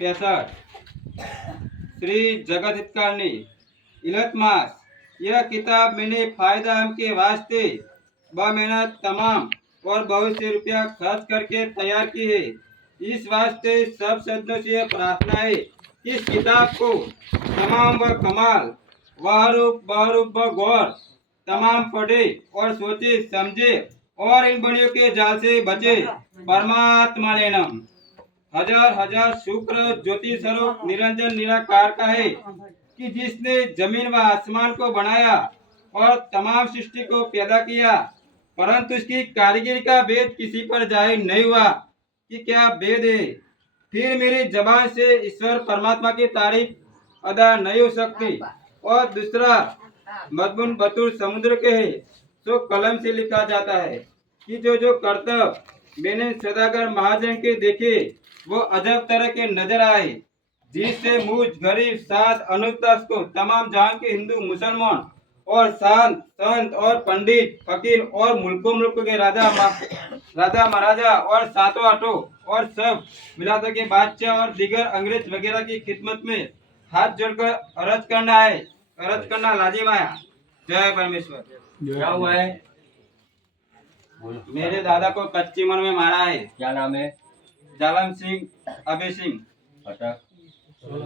65 श्री जगत हितकारणी इलतमास। यह किताब मैंने फायदा हम के वास्ते मेहनत तमाम और बहुत से रुपया खर्च करके तैयार की है। इस वास्ते सब सदनों से प्रार्थना है कि इस किताब को तमाम व कमाल वारूप बहरूप व गौर तमाम पढ़े और सोचे समझे और इन बड़ियों के जाल से बचे। परमात्मा ने नम। हजार हजार शुक्र ज्योति स्वरूप निरंजन निराकार का है कि जिसने जमीन व आसमान को बनाया और तमाम सृष्टि को पैदा किया, परंतु उसकी कारीगरी का भेद किसी पर जाहिर नहीं हुआ कि क्या भेद है। फिर मेरी जबान से ईश्वर परमात्मा की तारीफ अदा नहीं हो सकती। और दूसरा मजमून बतूर समुद्र के है, तो कलम से लिखा जाता है कि जो जो कर्तव्य मैंने सदागर महाजन के देखे वो अजब तरह के नजर आए, जिससे मुझ गरीब साध अनुदास को तमाम जहां के हिंदू मुसलमान और शांत संत और पंडित फकीर और मुल्कों मुल्क के राजा महाराजा और सातों आठों और सब मिलाता के बादशाह और दीगर अंग्रेज वगैरह की खिदमत में हाथ जोड़कर अर्ज करना लाजिम आया। जय परमेश्वर। क्या हुआ है? मेरे दादा को कच्ची मन में मारा है। क्या नाम है? जालम सिंह अभय सिंह अटक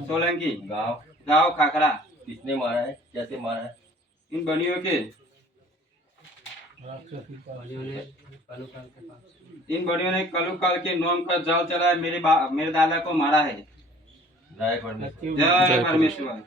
सोलंकी गाँव खाखरा। किसने मारा है? कैसे मारा है? इन बनियों के कलु काल के नोम का जाल चला है। मेरे दादा को मारा है। जय परमेश्वर। जय परमेश्वर।